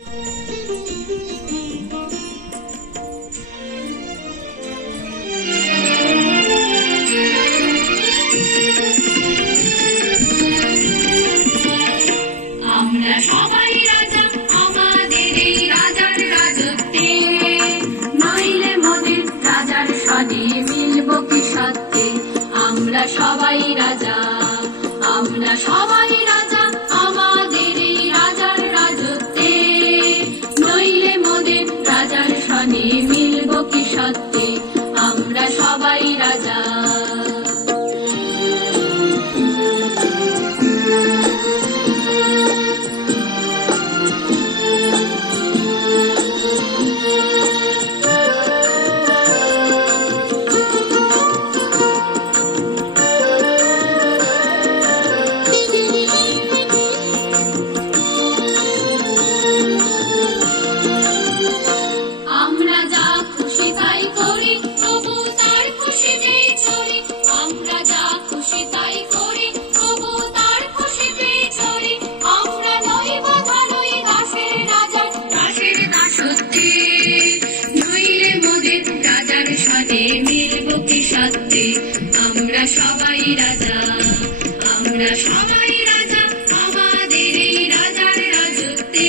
আমরা সবাই রাজা আমাদের এই রাজার রাজত্বে, নইলে মোদের রাজার সনে মিলব কি সত্যে। আমরা সবাই রাজা, আমরা সবাই রাজা আমাদের এই রাজার রাজত্বে, নইলে মোদের রাজার সনে মিলব কি সত্যে। আমরা সবাই রাজা। মিলব কি সত্যে। আমরা সবাই রাজা, আমরা সবাই রাজা আমাদের এই রাজার রাজত্বে,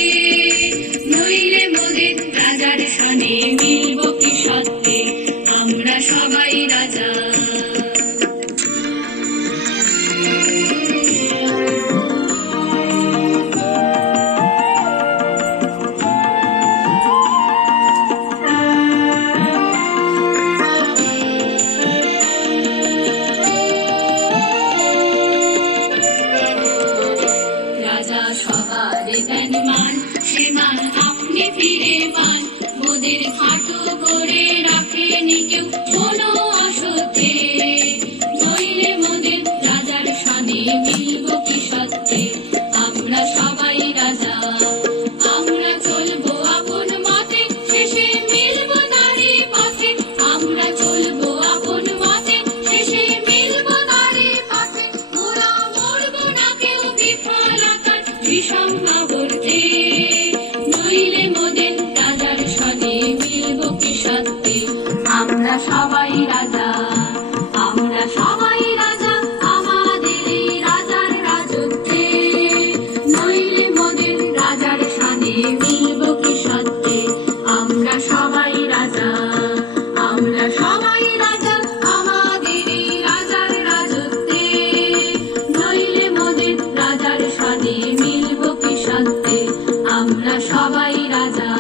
নইলে মোদের রাজার সনে মিলব কি সত্যে। আমরা সবাই রাজা। সবার দেন মান, সে মান আপনি ফিরে পান। মোদের খাটো করে রাখেনি কেউ কোনো অসত্যে, নইলে মোদের রাজার সনে মিলব কি সত্যে। আমরা সবাই রাজা, আমরা চলবো আপন মতে, শেষে মিলব তারই পথে। আমরা চলবো আপন মতে, শেষে মিলব তারই পথে। ওরা মরব না কেউ বিফলতার বিষম করতে, নইলে মোদের রাজার সনে মিলব কি সত্যে। আমরা সবাই রাজা, আমরা সবাই রাজা আমাদের এই রাজার রাজত্বে, নইলে মোদের রাজার সনে মিলব কি সত্যে। আমরা সবাই রাজা, আমরা সবাই রাজা আমাদের এই রাজার রাজত্বে, নইলে মোদের রাজার সনে মিলব কি সত্যে। আমরা সবাই রাজা।